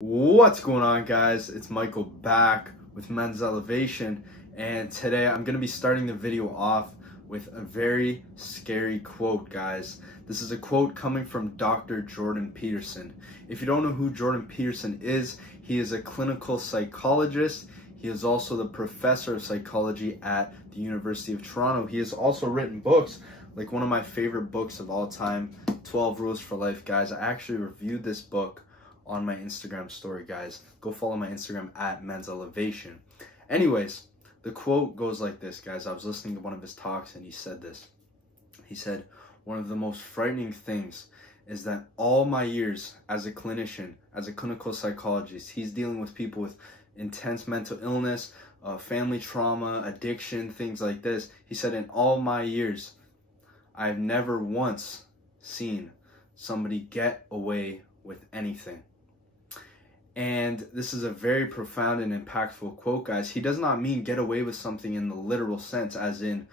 What's going on, guys? It's Michael back with Men's Elevation, and today I'm going to be starting the video off with a very scary quote, guys. This is a quote coming from Dr. Jordan Peterson. If you don't know who Jordan Peterson is, he is a clinical psychologist. He is also the professor of psychology at the University of Toronto. He has also written books, like one of my favorite books of all time, 12 Rules for Life, guys. I actually reviewed this book on my Instagram story, guys. Go follow my Instagram at Men's Elevation. Anyways, the quote goes like this, guys. I was listening to one of his talks and he said this. He said, "One of the most frightening things is that all my years as a clinician, as a clinical psychologist, he's dealing with people with intense mental illness, family trauma, addiction, things like this. He said, in all my years, I've never once seen somebody get away with anything." And this is a very profound and impactful quote, guys. He does not mean get away with something in the literal sense, as in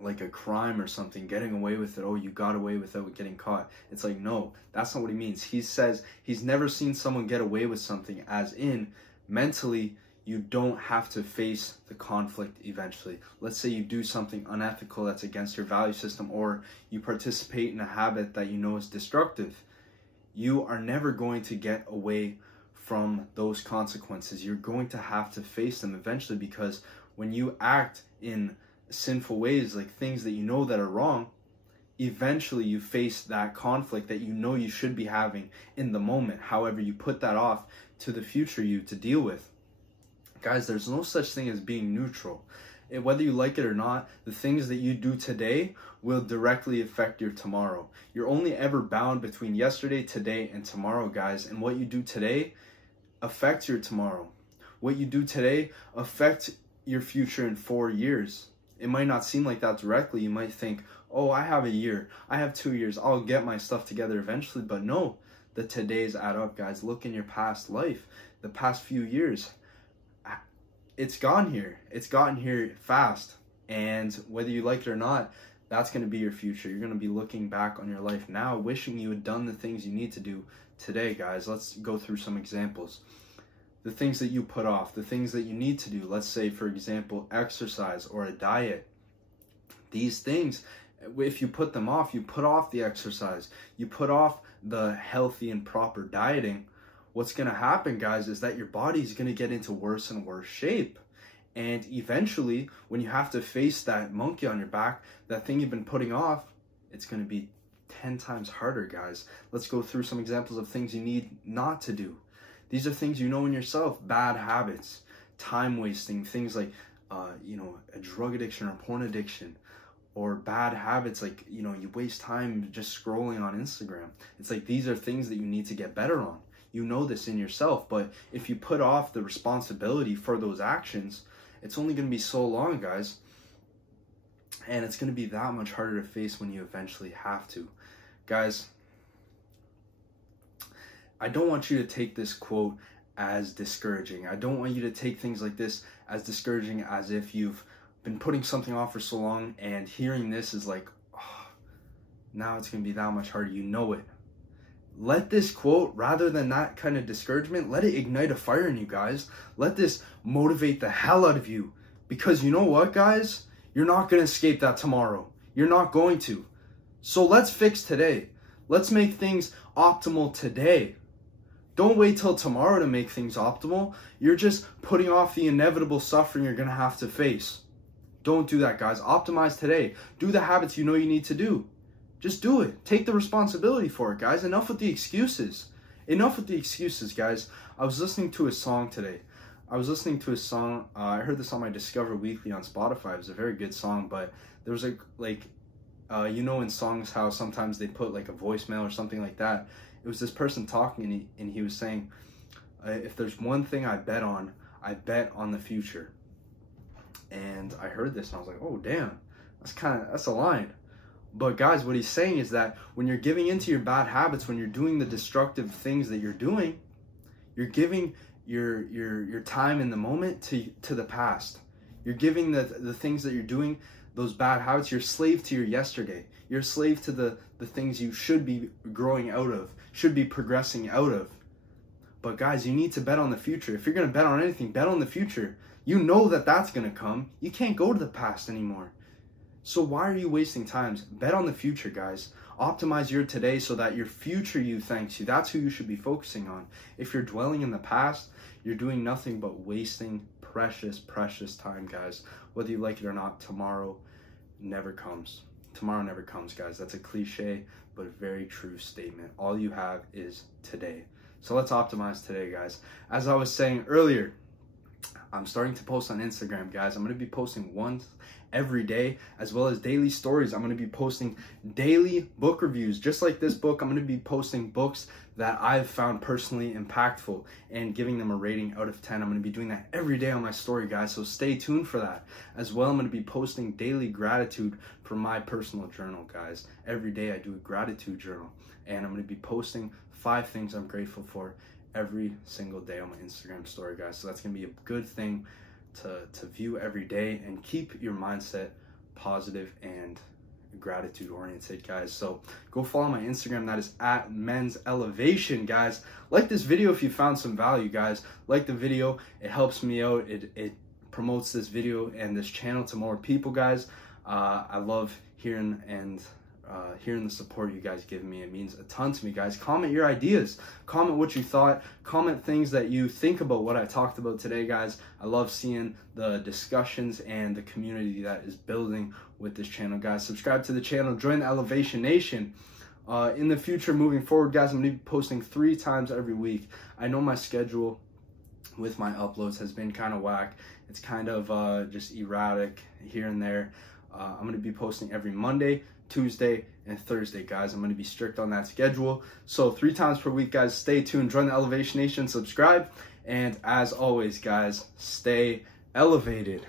like a crime or something, getting away with it. Oh, you got away without getting caught. It's like, no, that's not what he means. He says he's never seen someone get away with something, as in mentally you don't have to face the conflict eventually. Let's say you do something unethical that's against your value system, or you participate in a habit that you know is destructive. You are never going to get away from those consequences. You're going to have to face them eventually, because when you act in sinful ways, like things that you know that are wrong, eventually you face that conflict that you know you should be having in the moment. However, you put that off to the future you to deal with. Guys, there's no such thing as being neutral. Whether you like it or not, the things that you do today will directly affect your tomorrow. You're only ever bound between yesterday, today, and tomorrow, guys. And what you do today affects your tomorrow. What you do today affects your future in 4 years. It might not seem like that directly. You might think, oh, I have a year, I have 2 years, I'll get my stuff together eventually. But no, the todays add up, guys. Look in your past life, the past few years. It's gone here. It's gotten here fast. And whether you like it or not, that's going to be your future. You're going to be looking back on your life now, wishing you had done the things you need to do today, guys. Let's go through some examples. The things that you put off, the things that you need to do. Let's say, for example, exercise or a diet. These things, if you put them off, you put off the exercise, you put off the healthy and proper dieting, what's going to happen, guys, is that your body is going to get into worse and worse shape. And eventually, when you have to face that monkey on your back, that thing you've been putting off, it's going to be 10 times harder, guys. Let's go through some examples of things you need not to do. These are things you know in yourself: bad habits, time wasting, things like, a drug addiction or porn addiction, or bad habits like, you waste time just scrolling on Instagram. It's like, these are things that you need to get better on. You know this in yourself, but if you put off the responsibility for those actions, it's only going to be so long, guys. And it's going to be that much harder to face when you eventually have to. Guys, I don't want you to take this quote as discouraging. I don't want you to take things like this as discouraging, as if you've been putting something off for so long and hearing this is like, oh, now it's going to be that much harder. You know it. Let this quote, rather than that kind of discouragement, let it ignite a fire in you, guys. Let this motivate the hell out of you. Because you know what, guys? You're not going to escape that tomorrow. You're not going to. So let's fix today. Let's make things optimal today. Don't wait till tomorrow to make things optimal. You're just putting off the inevitable suffering you're going to have to face. Don't do that, guys. Optimize today. Do the habits you know you need to do. Just do it. Take the responsibility for it, guys. Enough with the excuses. Enough with the excuses, guys. I was listening to a song today. I heard this on my Discover Weekly on Spotify. It was a very good song, but there was in songs how sometimes they put like a voicemail or something like that. It was this person talking, and he was saying, if there's one thing I bet on the future. And I heard this and I was like, oh damn, that's a line. But guys, what he's saying is that when you're giving into your bad habits, when you're doing the destructive things that you're doing, you're giving your time in the moment to the past. You're giving the things that you're doing, those bad habits, you're a slave to your yesterday. You're a slave to the things you should be growing out of, should be progressing out of. But guys, you need to bet on the future. If you're going to bet on anything, bet on the future. You know that that's going to come. You can't go to the past anymore. So why are you wasting time? Bet on the future, guys. Optimize your today so that your future you thanks you. That's who you should be focusing on. If you're dwelling in the past, you're doing nothing but wasting precious, precious time, guys. Whether you like it or not, tomorrow never comes. Tomorrow never comes, guys. That's a cliche, but a very true statement. All you have is today. So let's optimize today, guys. As I was saying earlier, I'm starting to post on Instagram, guys. I'm going to be posting once every day, as well as daily stories. I'm going to be posting daily book reviews. Just like this book, I'm going to be posting books that I've found personally impactful and giving them a rating out of 10. I'm going to be doing that every day on my story, guys. So stay tuned for that. As well, I'm going to be posting daily gratitude from my personal journal, guys. Every day I do a gratitude journal, and I'm going to be posting 5 things I'm grateful for every single day on my Instagram story, guys. So that's going to be a good thing to view every day, and keep your mindset positive and gratitude oriented, guys. So go follow my Instagram. That is at Men's Elevation, guys. Like this video if you found some value, guys. Like the video. It helps me out. It promotes this video and this channel to more people, guys. I love hearing the support you guys give me. It means a ton to me, guys. Comment your ideas. Comment what you thought. Comment things that you think about what I talked about today, guys. I love seeing the discussions and the community that is building with this channel, guys. Subscribe to the channel. Join the Elevation Nation. In the future, moving forward, guys, I'm going to be posting 3 times every week. I know my schedule with my uploads has been kind of whack. It's kind of just erratic here and there. I'm going to be posting every Monday, Tuesday, and Thursday, guys. I'm going to be strict on that schedule. So 3 times per week, guys. Stay tuned. Join the Elevation Nation. Subscribe. And as always, guys, stay elevated.